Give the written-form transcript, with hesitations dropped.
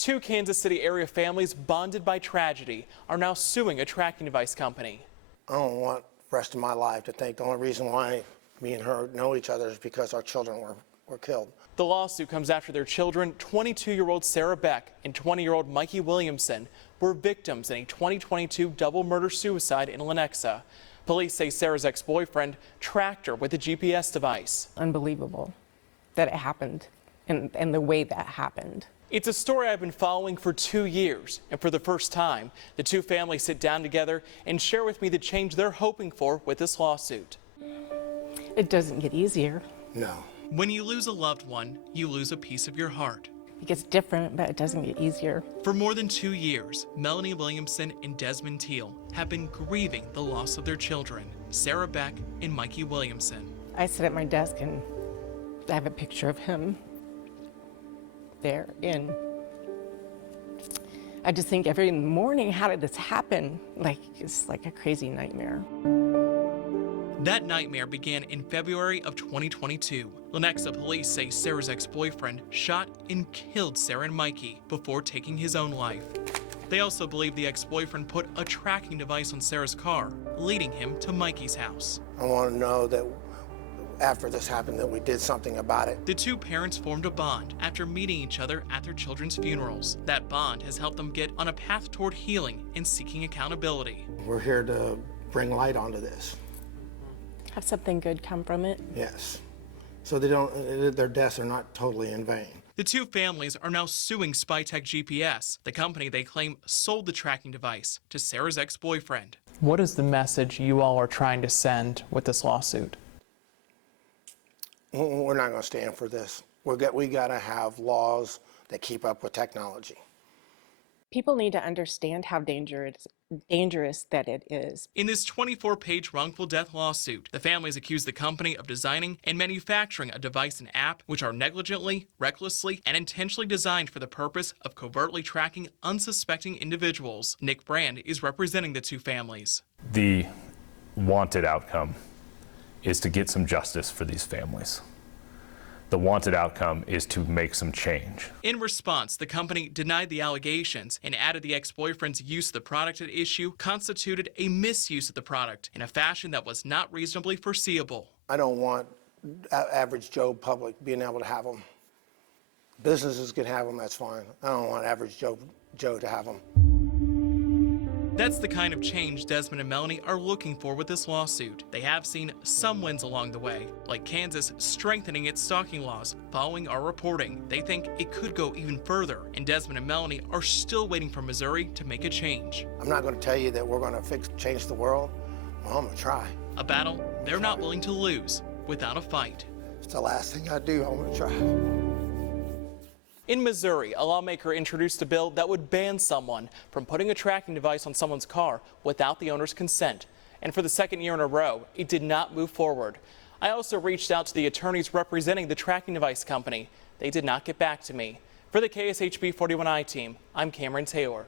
Two Kansas City area families bonded by tragedy are now suing a tracking device company. I don't want the rest of my life to think the only reason why me and her know each other is because our children were killed. The lawsuit comes after their children, 22-year-old Sarah Beck and 20-year-old Mikey Williamson, were victims in a 2022 double murder-suicide in Lenexa. Police say Sarah's ex-boyfriend tracked her with a GPS device. Unbelievable that it happened and the way that happened. It's a story I've been following for 2 years, and for the first time, the two families sit down together and share with me the change they're hoping for with this lawsuit. It doesn't get easier. No. When you lose a loved one, you lose a piece of your heart. It gets different, but it doesn't get easier. For more than 2 years, Melanie Williamson and Desmond Teal have been grieving the loss of their children, Sarah Beck and Mikey Williamson. I sit at my desk and I have a picture of him there, and I just think every morning, how did this happen? It's like a crazy nightmare. That nightmare began in February of 2022. Lenexa police say Sarah's ex-boyfriend shot and killed Sarah and Mikey before taking his own life. They also believe the ex-boyfriend put a tracking device on Sarah's car, leading him to Mikey's house. I want to know that after this happened that we did something about it. The two parents formed a bond after meeting each other at their children's funerals. That bond has helped them get on a path toward healing and seeking accountability. We're here to bring light onto this. Have something good come from it. Yes. So their deaths are not totally in vain. The two families are now suing Spytech GPS, the company they claim sold the tracking device to Sarah's ex-boyfriend. What is the message you all are trying to send with this lawsuit? We're not going to stand for this. We got to have laws that keep up with technology. People need to understand how dangerous that it is. In this 24-page wrongful death lawsuit, the families accuse the company of designing and manufacturing a device and app which are negligently, recklessly, and intentionally designed for the purpose of covertly tracking unsuspecting individuals. Nick Brand is representing the two families. The wanted outcome is to get some justice for these families. The wanted outcome is to make some change. In response, the company denied the allegations and added the ex-boyfriend's use of the product at issue constituted a misuse of the product in a fashion that was not reasonably foreseeable. I don't want average Joe public being able to have them. Businesses can have them, that's fine. I don't want average Joe to have them. That's the kind of change Desmond and Melanie are looking for with this lawsuit. They have seen some wins along the way, like Kansas strengthening its stalking laws following our reporting. They think it could go even further, and Desmond and Melanie are still waiting for Missouri to make a change. I'm not going to tell you that we're going to change the world. Well, I'm going to try. A battle they're not willing to lose without a fight. It's the last thing I do. I'm going to try. In Missouri, a lawmaker introduced a bill that would ban someone from putting a tracking device on someone's car without the owner's consent. And for the second year in a row, it did not move forward. I also reached out to the attorneys representing the tracking device company. They did not get back to me. For the KSHB 41i team, I'm Cameron Taylor.